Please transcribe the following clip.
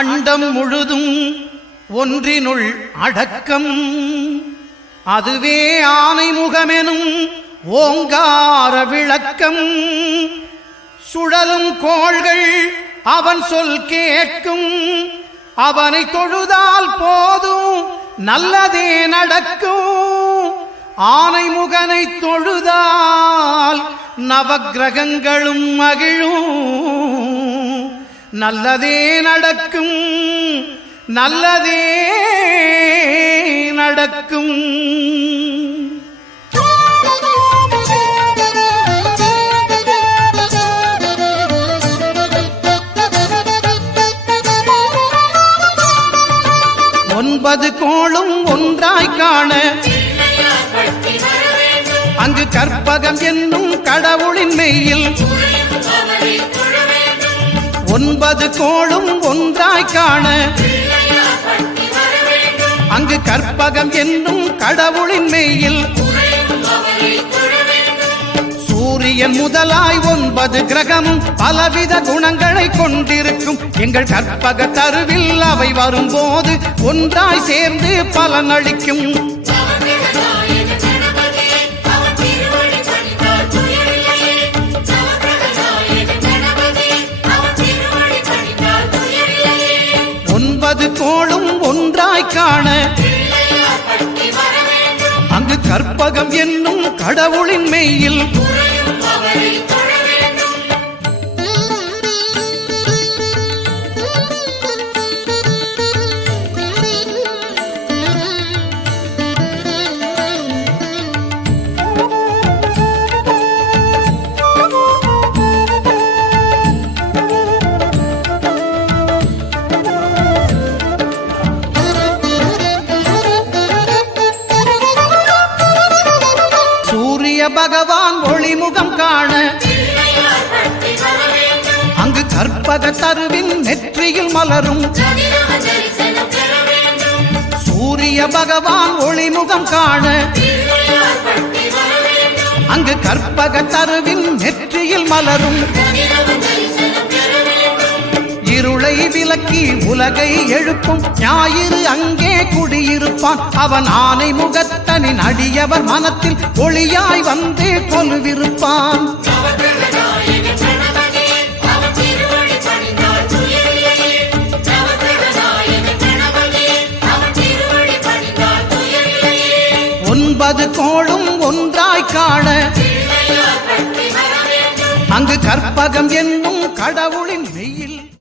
அண்டம் முழுதும் ஒன்றினுள் அடக்கம். அதுவே ஆனைமுகமெனும் ஓங்கார விளக்கம். சுழலும் கோள்கள் அவன் சொல் கேட்கும். அவனை தொழுதால் போதும் நல்லதே நடக்கும். ஆனைமுகனை தொழுதால் நவக்கிரகங்களும் மகிழும். நல்லதே நடக்கும், நல்லதே நடக்கும். ஒன்பது கோளும் ஒன்றாய் காண அங்கு கற்பகம் என்னும் கடவுளின் மெய்யில். ஒன்பது கோளும் ஒன்றாய் காண அங்கு கற்பகம் என்னும் கடவுளின் மெய்யில். சூரியன் முதலாய் 9 கிரகமும் பலவித குணங்களை கொண்டிருக்கும். எங்கள் கற்பக தருவில் அவை வரும்போது ஒன்றாய் சேர்ந்து பலனளிக்கும். ஒன்பது கோளும் ஒன்றாய் காண அங்கு கற்பகம் என்னும் கடவுளின் மெய்யில். பகவான் ஒளிமுகம் காண அங்கு கற்பக தருவின் நெற்றியில் மலரும். சூரிய பகவான் ஒளிமுகம் காண அங்கு கற்பக தருவின் நெற்றியில் மலரும். இருளை விலக்கி உலகை எழுப்பும் ஞாயிறு அங்கே குடியிருப்பான். அவன் ஆனை முகத்தனின் அடியவர் மனத்தில் ஒளியாய் வந்து கொலுவிருப்பான். ஒன்பது கோளும் ஒன்றாய் காண அங்கு கற்பகம் என்னும் கடவுளின்